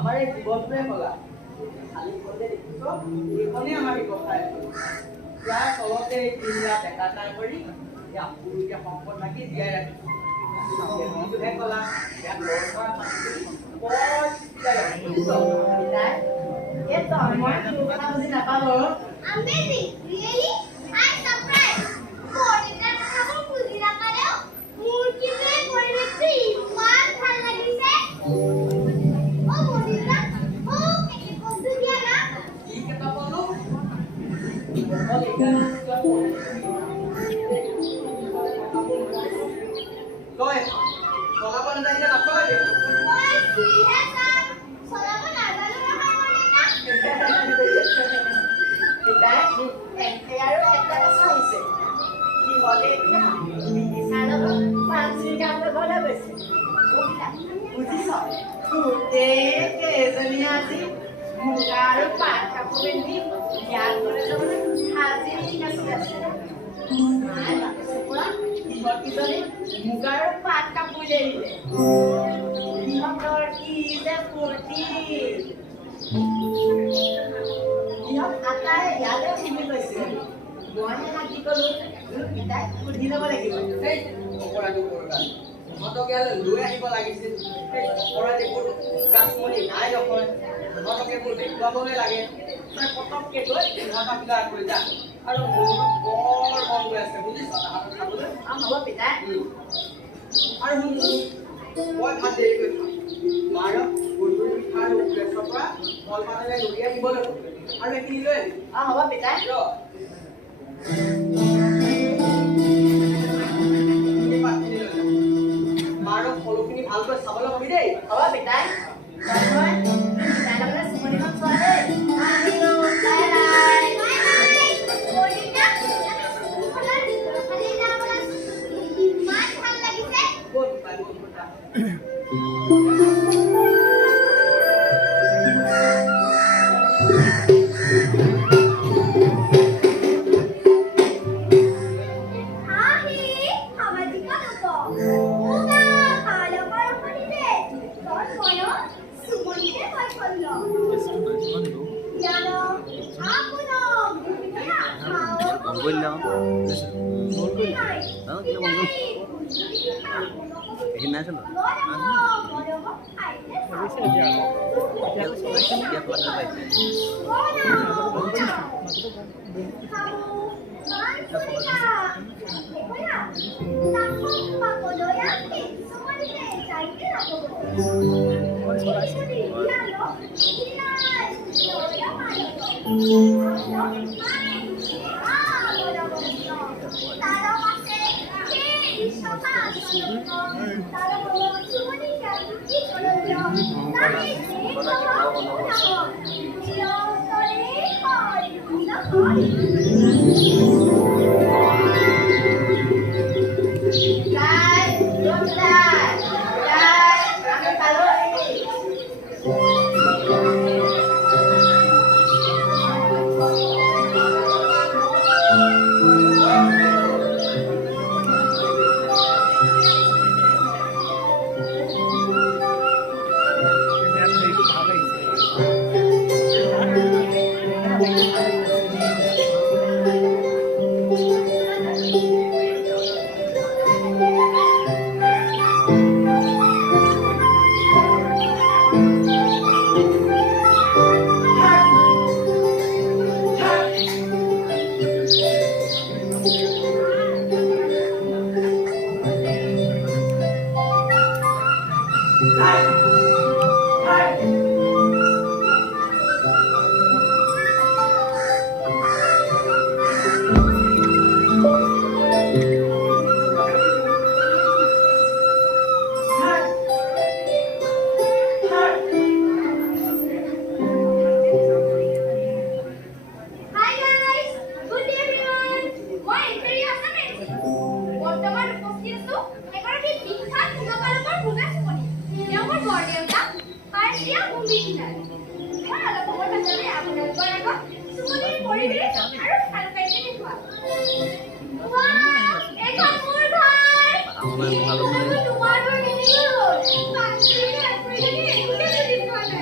আমাৰ এই জীৱনটোৱে কলা খালি কলে দেখিছ এইখনেই আমাৰ ব্যৱসায় ইয়াৰ তলতে এই তিনিটা ডেকাচাৰ কৰি ইয়াক পুৰুষীয়া সম্পদ লাগি জীয়াই ৰাখিছোঁ সেইটোহে কলা ইয়াক বৰ কৰা পাতি বৰ Amazing! Really? I'm surprised! Foreigner খাব বুজিলা কালেও মোৰ কিনে পৰিবেশটো ইমান ভাল লাগিছে ও বুজিলা ও একে কবি দিয়া না কি কথা বলো তই চলাব নাজানিলে নচলাবি মই কিহে সাত চলাব নাজানো নহয় মনিকা Kita আৰু এটা কথা হৈছে কি হলে এতিয়া বিদিশালৰ পাঁচি গাঁৱত গলে গৈছে বুজিছ গোটেই কেইজনী আজি মুগা আৰু পাট কাপোৰ পিন্ধি ইয়াত গলে যাবলৈ সাজি আছে সিহঁতকেইজনী মুগা আৰু পাট কাপোৰ এৰিলে সিহঁতৰ কি যে ফূৰ্তি ইহঁত আটাই ইয়াতে শুনি গৈছে মইহে থাকি গলো পিতাই সুধি ল'ব লাগিব এই অপৰাধী কৰবা সিহঁতক ইয়ালৈ লৈ আহিব লাগিছিল এই অপৰাধীবোৰ গাছমণি নাই নহয় সিহঁতক এইবোৰ দেখুৱাবলৈ লাগে তই পটককৈ গৈ সিহঁতক কিবা কৰি যা আৰু মোৰো বৰ মন গৈ আছে বুজিছ তাহাঁতক খাবলৈ হ'ব পিতাই আৰু শুনচোন মই ভাত দেৰি কৰি খাম মাৰক গধুৰ পিঠা আৰু গেছৰ পৰা কলপাতেৰে লুটিয়াই দিব লাগিব আৰু এইখিনি লৈ হ'ব পিতাই মাৰক সৰুখিনি ভালকৈ চাবলৈ পাবি দেই হ'ব পিতাই পিতাই লগতে চুমনিখন চোৱা দেই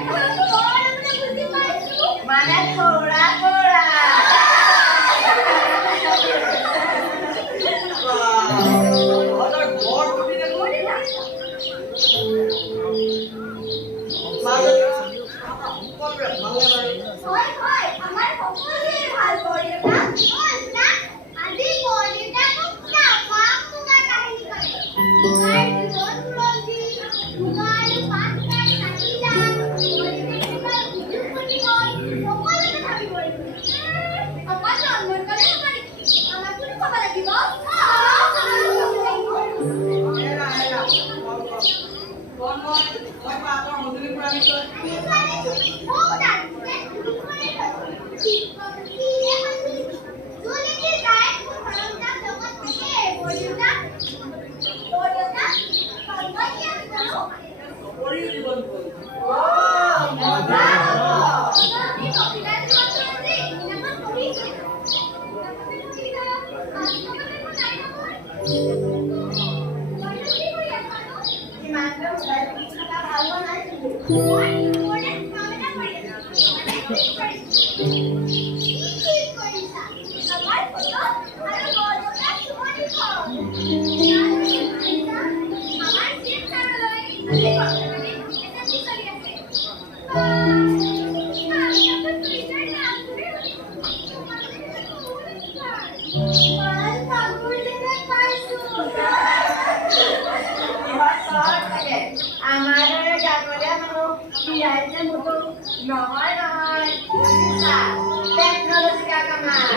Wow! হয় হয় আমাৰ সকলোৰে ভাল বৰদেউতা ঐ শুনা আজি বৰদেউতাই মোক তামাম মুগা কাহিনী ক'লে মুগাৰ জীৱন বুৰঞ্জী মুগা আৰু পাট মুগাৰ চাকি জাল বৰদেউতাই কেনেকুৱা উদ্যোগ কৰি গ'ল সকলো কথা বিৱৰি দিলে অকল ৰন্ধন ক'লে হ'ব নেকি আমাকো ক'ব লাগিব নহয় নহয় টেকনলজি का कमाल